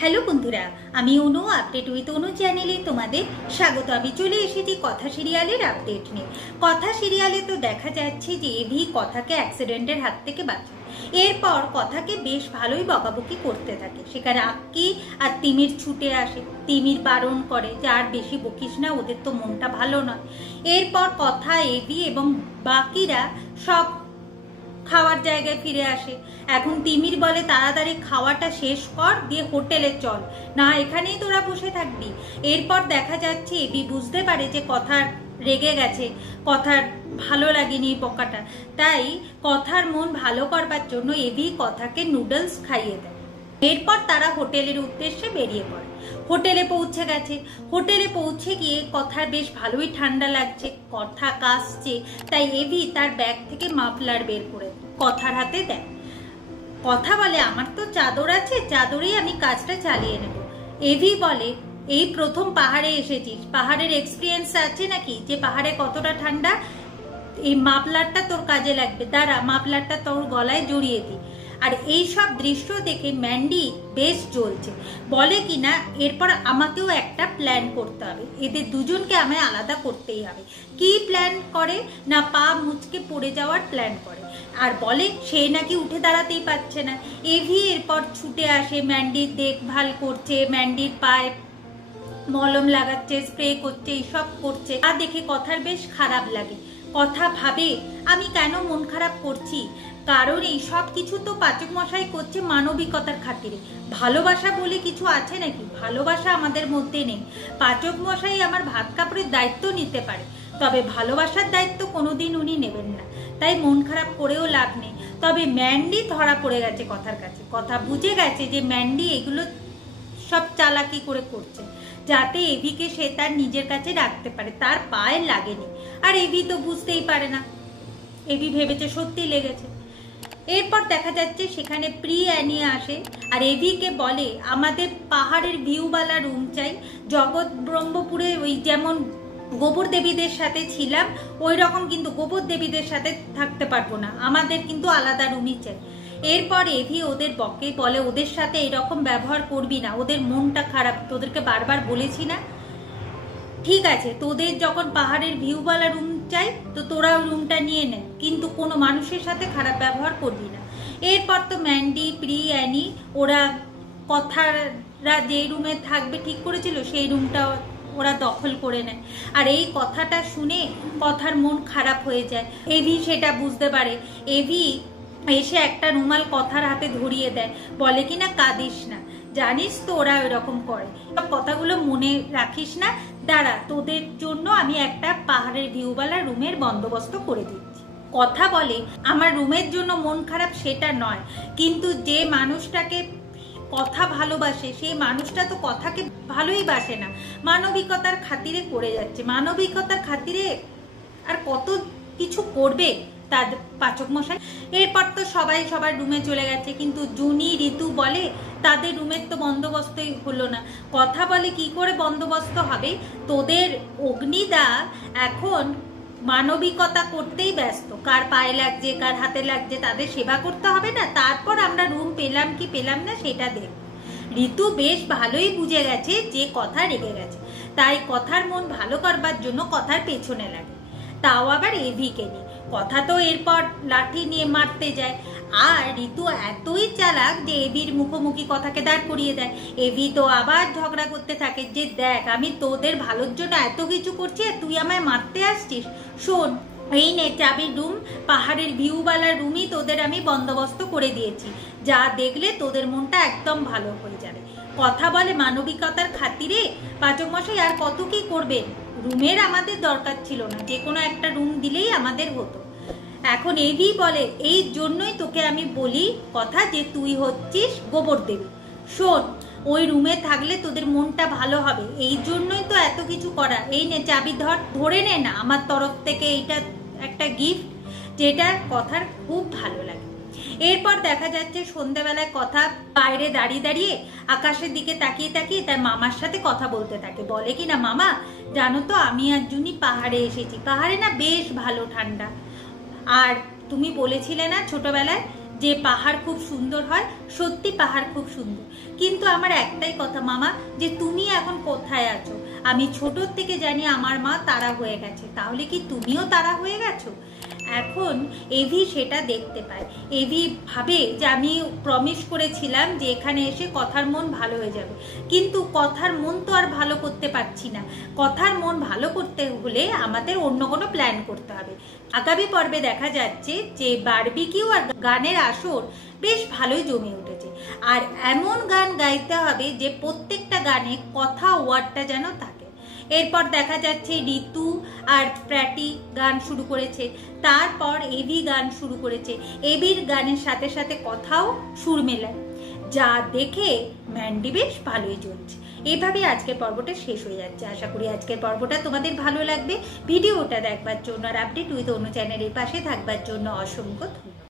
Hello বন্ধুরা, আমি অনু update with অনু চ্যানেলে তোমাদের স্বাগত। আমি চলে এসেছি কথা সিরিয়ালের আপডেট নিয়ে। কথা সিরিয়ালে তো দেখা যাচ্ছে যে এভি কথাকে অ্যাক্সিডেন্টের হাত থেকে বাঁচায়। এরপর কথাকে বেশ ভালোই বকাবকি করতে থাকে। সেখানে আক্কি আর তিমির ছুটে আসে। তিমির বারণ করে যে আর বেশি বকিস না, ওদের তো মনটা ভালো নয়। এরপর কথা, এভি এবং বাকিরা সব খাওয়ার জায়গায় ফিরে আসে। এখন তিমির বলে তাড়াতাড়ি খাওয়াটা শেষ কর, দিয়ে হোটেলে চল, না এখানেই তোরা বসে থাকবি। এরপর দেখা যাচ্ছে এবি বুঝতে পারে যে কথার রেগে গেছে, কথার ভালো লাগেনি বকাটা, তাই কথার মন ভালো করবার জন্য এবি কথাকে নুডলস খাইয়ে দেয়। এরপর তারা হোটেলের উদ্দেশ্যে বেরিয়ে পড়ে। হোটেলে পৌঁছে গেছে। হোটেলে পৌঁছে গিয়ে কথার বেশ ভালোই ঠান্ডা লাগছে, কথা কাশছে, তাই এভি তার ব্যাগ থেকে মাফলার বের করে কথার হাতে দেয়। কথা বলে আমার তো চাদর আছে, চাদরেই আমি কাজটা চালিয়ে নেব। এভি বলে এই প্রথম পাহাড়ে এসেছিস, পাহাড়ের এক্সপিরিয়েন্স আছে নাকি যে পাহাড়ে কতটা ঠান্ডা, এই মাফলারটা তোর কাজে লাগবে, দাঁড়া মাফলারটা তোর গলায় জড়িয়ে দিই। আর এই সব দৃশ্য দেখে ম্যান্ডি বেশ জ্বলছে, বলে কিনা এরপর আমাকেও একটা প্ল্যান করতে হবে, এদের দুজনকে আমায় আলাদা করতেই হবে। কি প্ল্যান করে না, পা মুচকে পড়ে যাওয়ার প্ল্যান করে, আর বলে সে নাকি উঠে দাঁড়াতেই পারছে না। এভি এরপর ছুটে আসে, ম্যান্ডির দেখভাল করছে, ম্যান্ডির পায়ে মলম লাগাচ্ছে, স্প্রে করছে, এইসব করছে। আর দেখে কথার বেশ খারাপ লাগে। কথা ভাবে আমি কেন মন খারাপ করছি, কারণ এই সব কিছু তো পাচক মশাই করছে মানবিকতার খাতিরে। ভালোবাসা বলে কিছু আছে নাকি? ভালোবাসা আমাদের মধ্যে নেই। পাচক মশাই আমার ভাত কাপড়ের দায়িত্ব নিতে পারে, তবে ভালোবাসার দায়িত্ব কোনোদিন উনি নেবেন না, তাই মন খারাপ করেও লাভ নেই। তবে ম্যান্ডি ধরা পড়ে গেছে কথার কাছে। কথা বুঝে গেছে যে ম্যান্ডি এগুলো সব চালাকি করে করছে, যাতে এভিকে সে তার নিজের কাছে রাখতে পারে, তার পায়ে লাগেনি। আর এভি তো বুঝতেই পারে না, এভি ভেবেছে সত্যি লেগেছে। এরপর দেখা যাচ্ছে সেখানে প্রি অ্যানি আসে আর এভিকে বলে আমাদের পাহাড়ের ভিউওয়ালা রুম চাই, জগৎ ব্রহ্মপুরে ওই যেমন গোবর দেবীদের সাথে ছিলাম ওই রকম কিন্তু গোবর দেবীদের সাথে থাকতে পারবো না, আমাদের কিন্তু আলাদা রুমই চাই। এরপর এভি ওদের বকে, বলে ওদের সাথে এরকম ব্যবহার করবি না, ওদের মনটা খারাপ, তোদেরকে বারবার বলেছি না। ঠিক আছে, তোদের যখন পাহাড়ের ভিউওয়ালা রুম চাই তো তোরা ওই রুমটা নিয়ে নে, কিন্তু কোনো মানুষের সাথে খারাপ ব্যবহার করবি না। এরপর তো ম্যান্ডি, প্রি, অ্যানি ওরা কথারা যে রুমে থাকবে ঠিক করেছিল সেই রুমটা ওরা দখল করে নেয়। আর এই কথাটা শুনে কথার মন খারাপ হয়ে যায়। এভি সেটা বুঝতে পারে। এভি এসে একটা রুমাল কথার হাতে ধরিয়ে দেয়, বলে কিনা কাঁদিস না, জানিস তো ওরা এরকম করে, কথাগুলো মনে রাখিস না, দাঁড়া তোদের জন্য আমি একটা পাহাড়ের ভিউওয়ালা রুমের বন্দোবস্ত করে দিচ্ছি। কথা বলে আমার রুমের জন্য মন খারাপ সেটা নয়, কিন্তু যে মানুষটাকে কথা ভালোবাসে সেই মানুষটা তো কথাকে ভালোই বাসে না, মানবিকতার খাতিরে করে যাচ্ছে। মানবিকতার খাতিরে আর কত কিছু করবে তার পাচক মশাই। এরপর তো সবাই সবার রুমে চলে গেছে, কিন্তু জুনি, ঋতু বলে তাদের রুমের তো বন্দোবস্তই হলো না। কথা বলে কি করে বন্দোবস্ত হবে, তোদের অগ্নিদা এখন মানবিকতা করতেই ব্যস্ত, কার পায়ে লাগছে কার হাতে লাগছে তাদের সেবা করতে হবে না, তারপর আমরা রুম পেলাম কি পেলাম না সেটা দেখ। ঋতু বেশ ভালোই বুঝে গেছে যে কথা রেগে গেছে, তাই কথার মন ভালো করবার জন্য কথার পেছনে লাগে, তাও আবার এভিকে নিয়ে। কথা তো এরপর লাঠি নিয়ে মারতে যায়, আর ঋতু এতই চালাক যে এভির মুখোমুখি কথাকে দাঁড় করিয়ে দেয়। এভি তো আবার ঝগড়া করতে থাকে যে দেখ আমি তোদের ভালোর জন্য এত কিছু করছি আর তুই আমায় মারতে আসছিস। শোন, এই নে চাবির রুম, পাহাড়ের ভিউওয়ালা রুমই তোদের আমি বন্দোবস্ত করে দিয়েছি, যা দেখলে তোদের মনটা একদম ভালো হয়ে যাবে। কথা বলে মানবিকতার খাতিরে পাচক মশাই আর কত কি করবেন, রুমের আমাদের দরকার ছিল না, যে কোনো একটা রুম দিলেই আমাদের হতো। এখন এভি বলে এই জন্যই তোকে আমি বলি কথা যে তুই হচ্ছিস গোবর দেবী। শোন, ওই রুমে থাকলে তোদের মনটা ভালো হবে, এই জন্যই তো এত কিছু করা। এই নে চাবি ধরে নে না, আমার তরফ থেকে এইটা একটা গিফট, যেটা কথার খুব ভালো লাগে। এরপর দেখা যাচ্ছে সন্ধ্যাবেলায় কথা বাইরে দাঁড়িয়ে দাঁড়িয়ে আকাশের দিকে তাকিয়ে তাকিয়ে তার মামার সাথে কথা বলতে থাকে। বলে কিনা মামা জানো তো আমি আর জুনি পাহাড়ে এসেছি, পাহাড়ে না বেশ ভালো ঠান্ডা, আর তুমি বলেছিলে না ছোটবেলায় যে পাহাড় খুব সুন্দর হয়, সত্যি পাহাড় খুব সুন্দর, কিন্তু আমার একটাই কথা মামা, যে তুমি এখন কোথায় আছো? আমি ছোটোর থেকে জানি আমার মা তারা হয়ে গেছে, তাহলে কি তুমিও তারা হয়ে গেছো? এখন এভি সেটা দেখতে পায়। এভি ভাবে যে আমি প্রমিস করেছিলাম যে এখানে এসে কথার মন ভালো হয়ে যাবে, কিন্তু কথার মন তো আর ভালো করতে পারছি না। কথার মন ভালো করতে হলে আমাদের অন্য কোনো প্ল্যান করতে হবে। আগামী পর্বে দেখা যাচ্ছে যে বারবিকিউ আর গানের আসর বেশ ভালোই জমে উঠেছে, আর এমন গান গাইতে হবে যে প্রত্যেকটা গানে কথা ওয়ার্ডটা যেন থাকে। এরপর দেখা যাচ্ছে ঋতু আর প্র্যাটি গান শুরু করেছে, তারপর এভি গান শুরু করেছে, এভির গানের সাথে সাথে কথাও সুর মেলায়, যা দেখে ম্যান্ডি বেশ ভালোই চলছে। এইভাবে আজকের পর্বটা শেষ হয়ে যাচ্ছে। আশা করি আজকের পর্বটা তোমাদের ভালো লাগবে। ভিডিওটা দেখবার জন্য আর আপডেট উইথ অনু চ্যানেলের পাশে থাকবার জন্য অসংখ্য ধন্যবাদ।